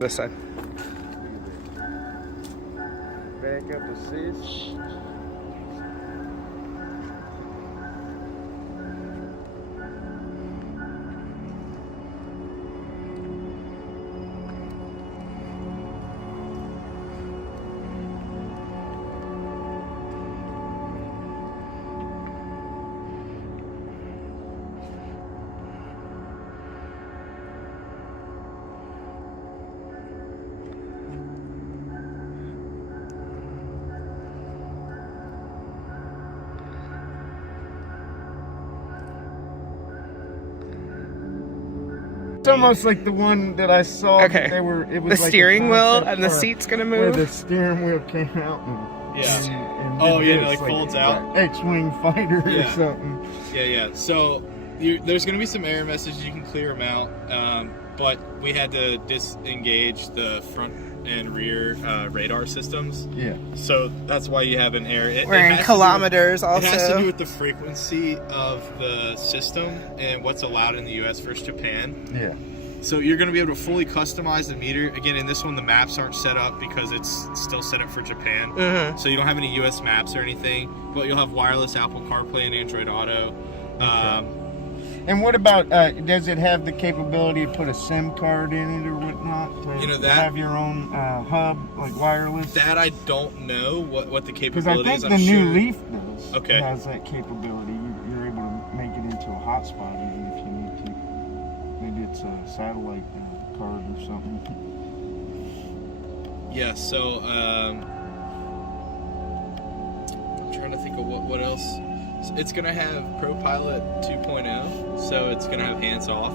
This side. Back up assist. It's almost like the one that I saw. Okay. It was The like steering wheel and the car seat's gonna where move. the steering wheel came out. And Oh, did yeah, this, it, like, folds out. X-wing fighter or Yeah. something. Yeah. So there's going to be some error messages. You can clear them out, but we had to disengage the front and rear radar systems. Yeah. So that's why you have an error. We're in kilometers also. It has to do with the frequency of the system and what's allowed in the U.S. versus Japan. Yeah. So you're going to be able to fully customize the meter. Again, in this one, the maps aren't set up because it's still set up for Japan. Mm-hmm. So you don't have any U.S. maps or anything, but you'll have wireless Apple CarPlay and Android Auto. And what about, does it have the capability to put a SIM card in it or whatnot? To have your own hub, like wireless? That I don't know what the Because I capability is. think the new Leaf does. Okay. Has that capability. You're able to make it into a hotspot even if you need to. Maybe it's a satellite card or something. Yeah, so I'm trying to think of what else. It's going to have ProPilot 2.0, so it's going to have hands off